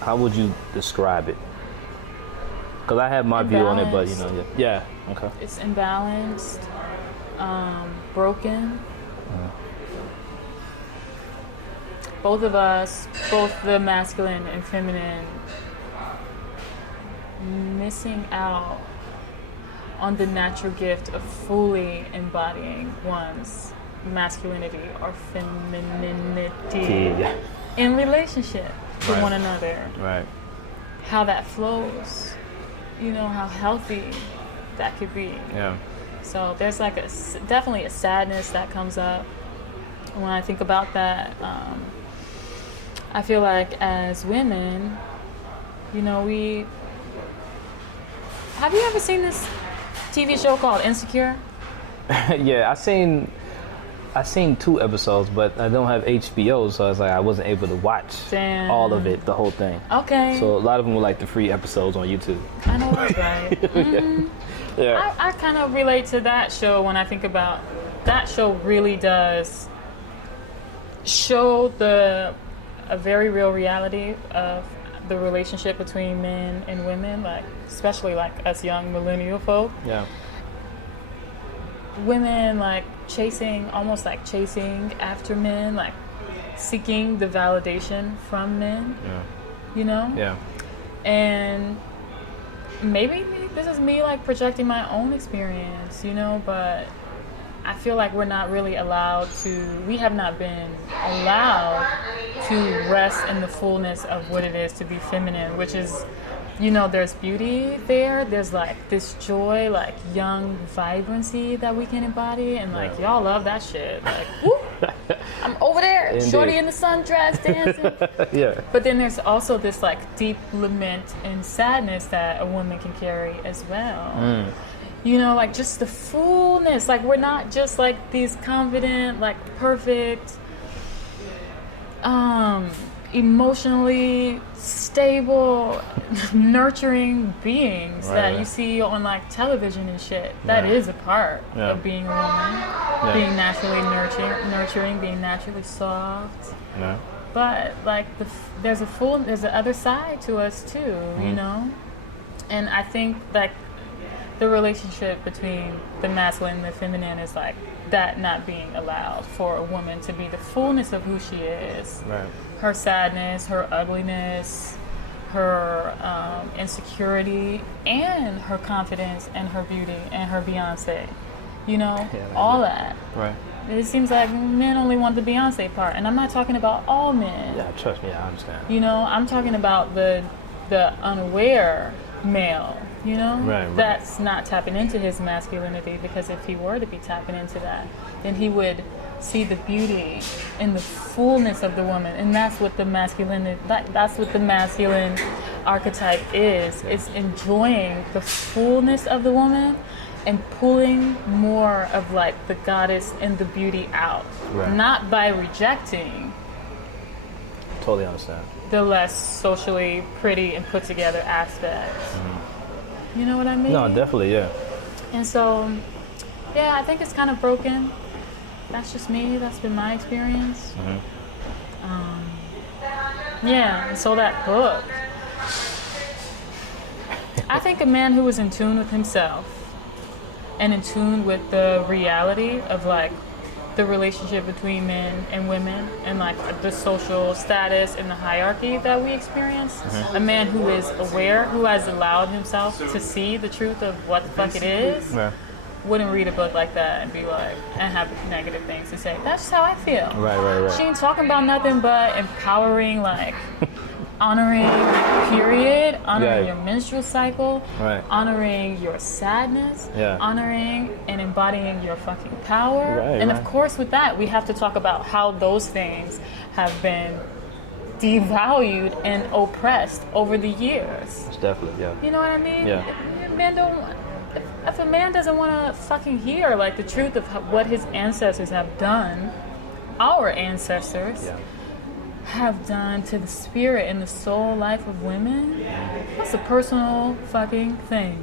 How would you describe it? Because I have my view on it, but yeah. Okay. It's imbalanced, broken. Both of us, both the masculine and feminine, missing out on the natural gift of fully embodying one's masculinity or femininity in relationship to one another. Right. How that flows, how healthy that could be. Yeah. So there's like definitely a sadness that comes up when I think about that. I feel like as women, we... Have you ever seen this TV show called Insecure? Yeah, I seen 2 episodes, but I don't have HBO, so it's like I wasn't able to watch all of it, the whole thing. Okay. So a lot of them were like the free episodes on YouTube. I know that's right. Mm-hmm. Yeah. I kind of relate to that show when I think about that show. Really does show a very real reality of the relationship between men and women, like especially like us young millennial folk. Yeah. Women almost like chasing after men, like seeking the validation from men. Yeah. Yeah. And maybe this is me like projecting my own experience, but I feel like we have not been allowed to rest in the fullness of what it is to be feminine, which is, there's beauty there. There's like this joy, like young vibrancy that we can embody. And like, y'all love that shit. Like, whoop, I'm over there, Indeed. Shorty in the sundress dancing. Yeah. But then there's also this like deep lament and sadness that a woman can carry as well. Like just the fullness. Like we're not just like these confident, like perfect, emotionally stable, nurturing beings that you see on like television and shit. That is a part of being a woman, being naturally nurturing, being naturally soft. Yeah. But like there's the other side to us too, And I think like the relationship between the masculine and the feminine is like that not being allowed for a woman to be the fullness of who she is. Right. Her sadness, her ugliness, her insecurity, and her confidence and her beauty and her Beyonce. All that. Right. It seems like men only want the Beyonce part, and I'm not talking about all men. Yeah, trust me, I understand. I'm talking about the unaware male. Right. That's not tapping into his masculinity, because if he were to be tapping into that, then he would see the beauty in the fullness of the woman, and that's what the masculine archetype is. It's enjoying the fullness of the woman and pulling more of like the goddess and the beauty out, not by rejecting. Totally understand. The less socially pretty and put together aspects. You know what I mean? No, definitely, yeah. And so, I think it's kind of broken. That's just me. That's been my experience. And so that book. I think a man who is in tune with himself and in tune with the reality of like the relationship between men and women and like the social status and the hierarchy that we experience. A man who is aware, who has allowed himself to see the truth of what the fuck it is, wouldn't read a book like that and be like, and have negative things to say. That's just how I feel. Right. She ain't talking about nothing but empowering, like honoring period, honoring your menstrual cycle, honoring your sadness, honoring and embodying your fucking power. And of course with that, we have to talk about how those things have been devalued and oppressed over the years. It's definitely, You know what I mean? If a man doesn't want to fucking hear like the truth of what his ancestors have done, our ancestors have done to the spirit and the soul life of women, that's a personal fucking thing.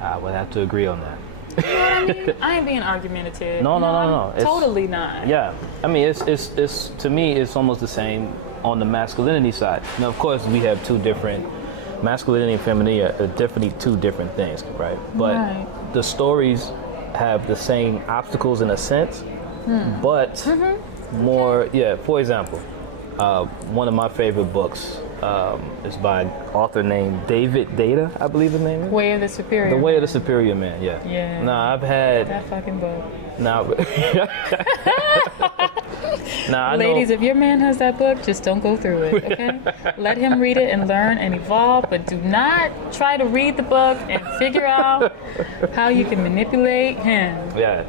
I would have to agree on that. You know what I mean? I ain't being argumentative. No. Totally not. Yeah, I mean, it's to me, it's almost the same on the masculinity side. Now, of course, we have two different masculinity and femininity are definitely two different things, right? But the stories have the same obstacles in a sense, but more. Yeah. For example, one of my favorite books is by an author named David Data, I believe his name is. Way of the Superior. The Way of the Superior Man. Yeah. Yeah. Now I've had that fucking book. now. Now, Ladies, if your man has that book, just don't go through it, okay? Let him read it and learn and evolve, but do not try to read the book and figure out how you can manipulate him. Yeah,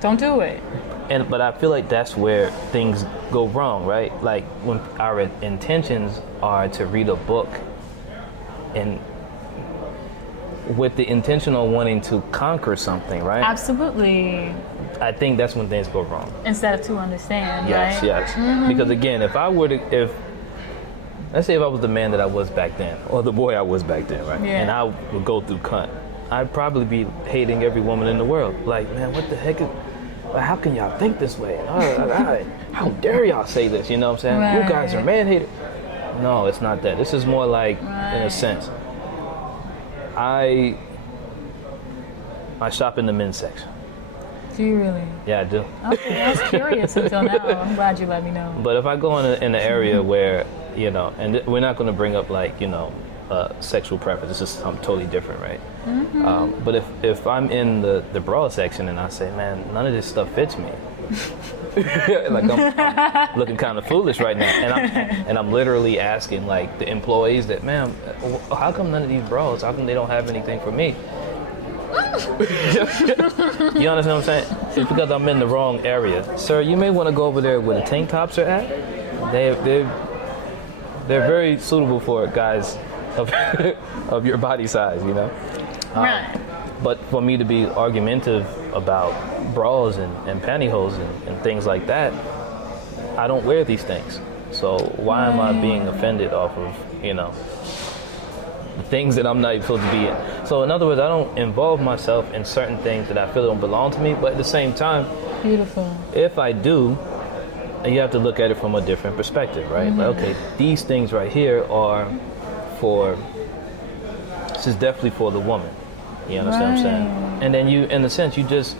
Don't do it. But I feel like that's where things go wrong, right? Like when our intentions are to read a book and with the intention of wanting to conquer something, right? Absolutely. I think that's when things go wrong. Instead of to understand, Yes, right? yes. Because again, let's say if I was the man that I was back then, or the boy I was back then, right? Yeah. And I would go through cunt, I'd probably be hating every woman in the world. Like, man, what the heck is, how can y'all think this way? How dare y'all say this? You know what I'm saying? Right. You guys are man haters. No, it's not that. This is more like, in a sense, I shop in the men's section. Do you really? Yeah, I do. Okay, I was curious until now. I'm glad you let me know. But if I go in an area where, you know, and we're not going to bring up like, you know, sexual preference. This is something totally different, right? But if I'm in the bra section and I say, man, none of this stuff fits me. Like I'm looking kind of foolish right now, and I'm literally asking like the employees that, man, how come none of these bras? How come they don't have anything for me? You understand what I'm saying? It's because I'm in the wrong area, sir. You may want to go over there where the tank tops are at. They're very suitable for guys of your body size, you know. Right. But for me to be argumentative about bras and pantyhose and things like that, I don't wear these things. So why am I being offended off of, you know, the things that I'm not even supposed to be in? So in other words, I don't involve myself in certain things that I feel don't belong to me, but at the same time, Beautiful. if I do, you have to look at it from a different perspective, right? Like, okay, these things right here are this is definitely for the woman. You understand what I'm saying? And then you, in a sense, you just,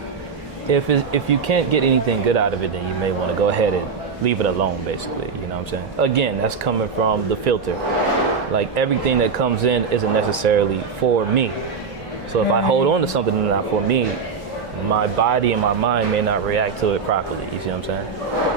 if you can't get anything good out of it, then you may want to go ahead and leave it alone, basically. You know what I'm saying? Again, that's coming from the filter. Like everything that comes in isn't necessarily for me. So if I hold on to something that's not for me, my body and my mind may not react to it properly. You see what I'm saying?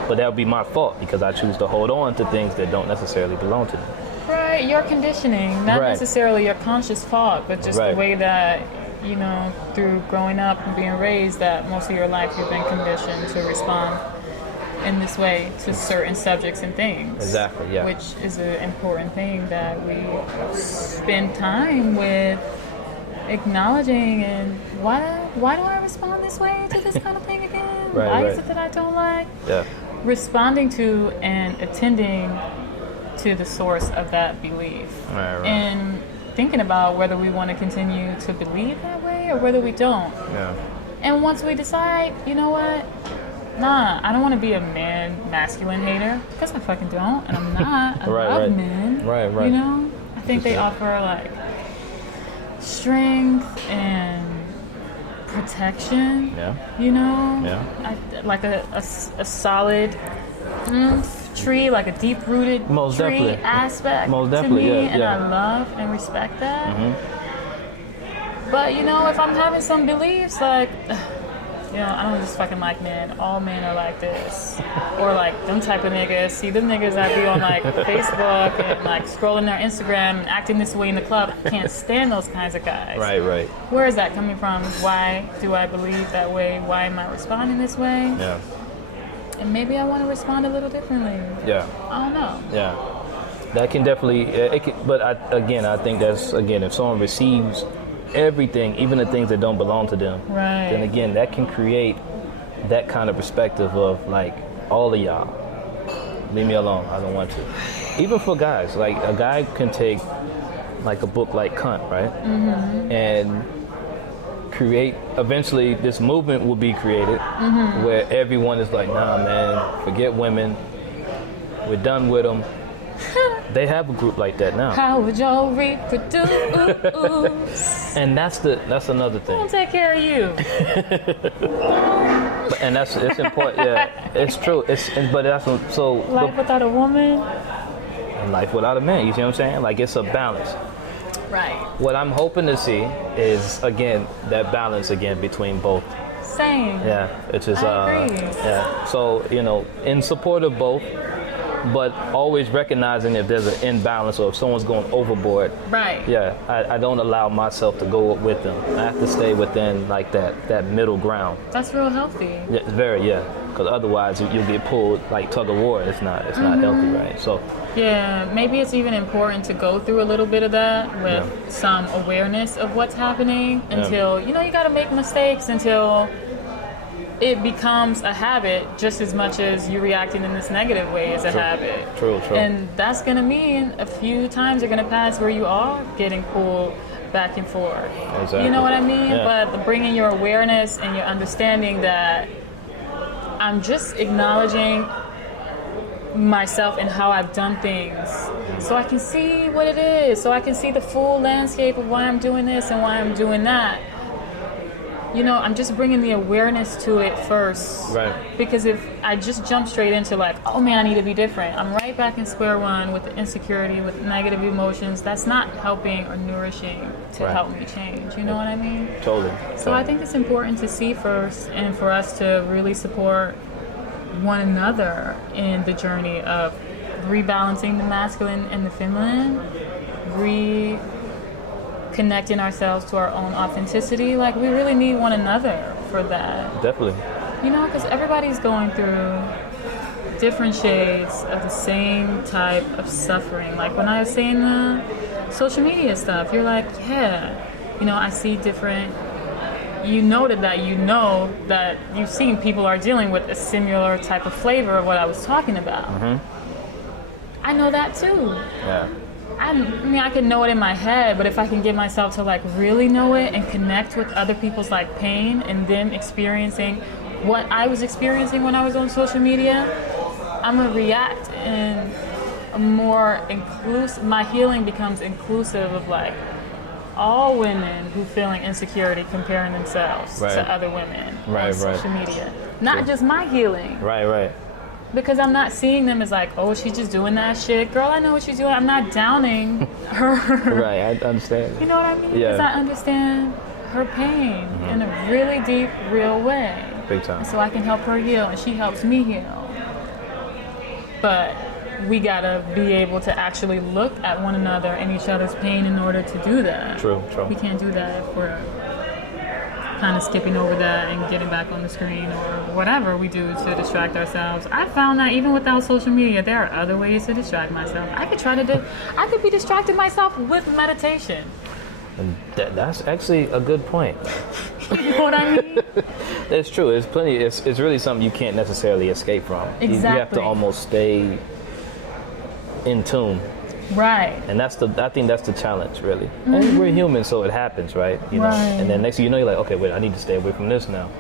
But that would be my fault because I choose to hold on to things that don't necessarily belong to me. Right, your conditioning, not necessarily your conscious fault, but just the way that, you know, through growing up and being raised, that most of your life you've been conditioned to respond in this way to certain subjects and things. Exactly, yeah. Which is an important thing that we spend time with acknowledging and why do I respond this way to this kind of thing again? Why is it that I don't like? Yeah. Responding to and attending to the source of that belief. Right. And thinking about whether we want to continue to believe that way or whether we don't. Yeah. And once we decide, you know what? Nah, I don't want to be a masculine hater, because I fucking don't, and I'm not. I love men. Right. You know? I think they offer like strength and protection. Yeah. You know? Yeah. Like a solid tree, like a deep-rooted tree aspect to me, and I love and respect that. But you know, if I'm having some beliefs like, you know, I don't just fucking like men. All men are like this, or like them type of niggas. See, them niggas that be on like Facebook and like scrolling their Instagram and acting this way in the club. I can't stand those kinds of guys. Right. Where is that coming from? Why do I believe that way? Why am I responding this way? Yeah. And maybe I want to respond a little differently. Yeah. I don't know. Yeah. That can definitely, but I think that's, again, if someone receives everything, even the things that don't belong to them, then again, that can create that kind of perspective of like, all of y'all, leave me alone, I don't want to. Even for guys, like a guy can take like a book like Cunt, right? And create, eventually this movement will be created where everyone is like, nah man, forget women, we're done with them, They have a group like that now. How would y'all reproduce? And that's another Who thing. will take care of you? And it's important. Yeah, it's true. But that's so. Life without a woman? And life without a man. You see what I'm saying? Like, it's a balance. Right. What I'm hoping to see is, again, that balance again between both. Same. Yeah, it's just I agree. yeah. So, in support of both, but always recognizing if there's an imbalance or if someone's going overboard. Right. Yeah, I don't allow myself to go with them. I have to stay within like that middle ground. That's real healthy. Yeah, it's because otherwise you'll get pulled like tug of war. It's not healthy, right? So Yeah, maybe it's even important to go through a little bit of that with some awareness of what's happening until, you got to make mistakes until it becomes a habit just as much as you reacting in this negative way is a habit. True. And that's going to mean a few times are going to pass where you are getting pulled back and forth. Exactly. You know what I mean? Yeah. But bringing your awareness and your understanding that I'm just acknowledging myself and how I've done things so I can see what it is, so I can see the full landscape of why I'm doing this and why I'm doing that. I'm just bringing the awareness to it first. Right. Because if I just jump straight into like, oh man, I need to be different, I'm right back in square one with the insecurity, with negative emotions. That's not helping or nourishing to help me change. You know what I mean? Totally. So I think it's important to see first and for us to really support one another in the journey of rebalancing the masculine and the feminine, connecting ourselves to our own authenticity. Like, we really need one another for that. Definitely. Because everybody's going through different shades of the same type of suffering. Like, when I was saying the social media stuff, you're like, I see different. You noted that that you've seen people are dealing with a similar type of flavor of what I was talking about. Mm-hmm. I know that too. Yeah. I can know it in my head, but if I can get myself to like really know it and connect with other people's like pain and them experiencing what I was experiencing when I was on social media, I'm gonna react in a more inclusive. My healing becomes inclusive of like all women who feeling insecurity comparing themselves to other women on social media. Not just my healing. Right. Because I'm not seeing them as like, oh, she's just doing that shit. Girl, I know what she's doing. I'm not downing her. Right, I understand. You know what I mean? Yeah. Because I understand her pain in a really deep, real way. Big time. And so I can help her heal, and she helps me heal. But we gotta be able to actually look at one another and each other's pain in order to do that. True. We can't do that if we're kind of skipping over that and getting back on the screen or whatever we do to distract ourselves. I found that even without social media, there are other ways to distract myself. I could be distracting myself with meditation. And that's actually a good point. You know what I mean? It's true. It's plenty. It's really something you can't necessarily escape from. Exactly. You have to almost stay in tune. Right. And I think that's the challenge, really. Mm-hmm. And we're human, so it happens, right? Know. And then next thing you know, you're like, okay, wait, I need to stay away from this now.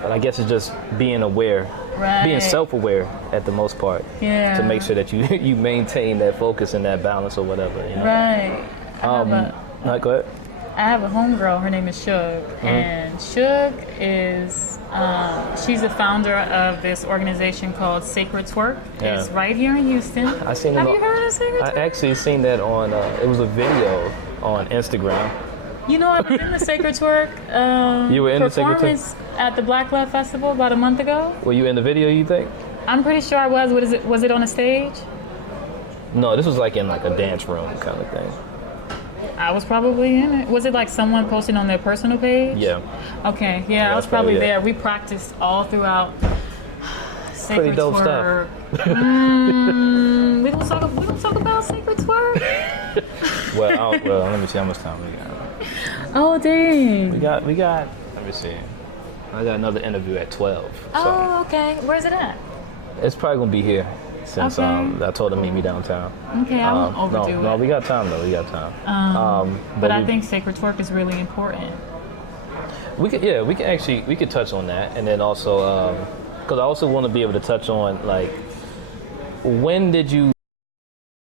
But I guess it's just being aware, being self-aware at the most part, to make sure that you maintain that focus and that balance or whatever. Right. Go ahead. I have a homegirl. Her name is Shug, and Shug is she's the founder of this organization called Sacred Twerk. Yeah. It's right here in Houston. Have you heard of Sacred Twerk? I actually seen that on. It was a video on Instagram. I was in the Sacred Twerk you were in performance at the Black Love Festival about a month ago. Were you in the video, you think? I'm pretty sure I was. What is it? Was it on a stage? No, this was like in like a dance room kind of thing. I was probably in it. Was it like someone posting on their personal page? Yeah. Okay. Yeah, I was probably there. We practiced all throughout Sacred Pretty dope Twerk. Stuff. We don't talk about Sacred Twerk. well, let me see how much time we got. Oh dang. We got. Let me see. I got another interview at 12. Oh, okay. Where's it at? It's probably gonna be here. Since I told him meet me downtown. Okay, I won't overdo it. No, we got time though. We got time. But I think Sacred Twerk is really important. We could touch on that, and then also because I also want to be able to touch on like when did you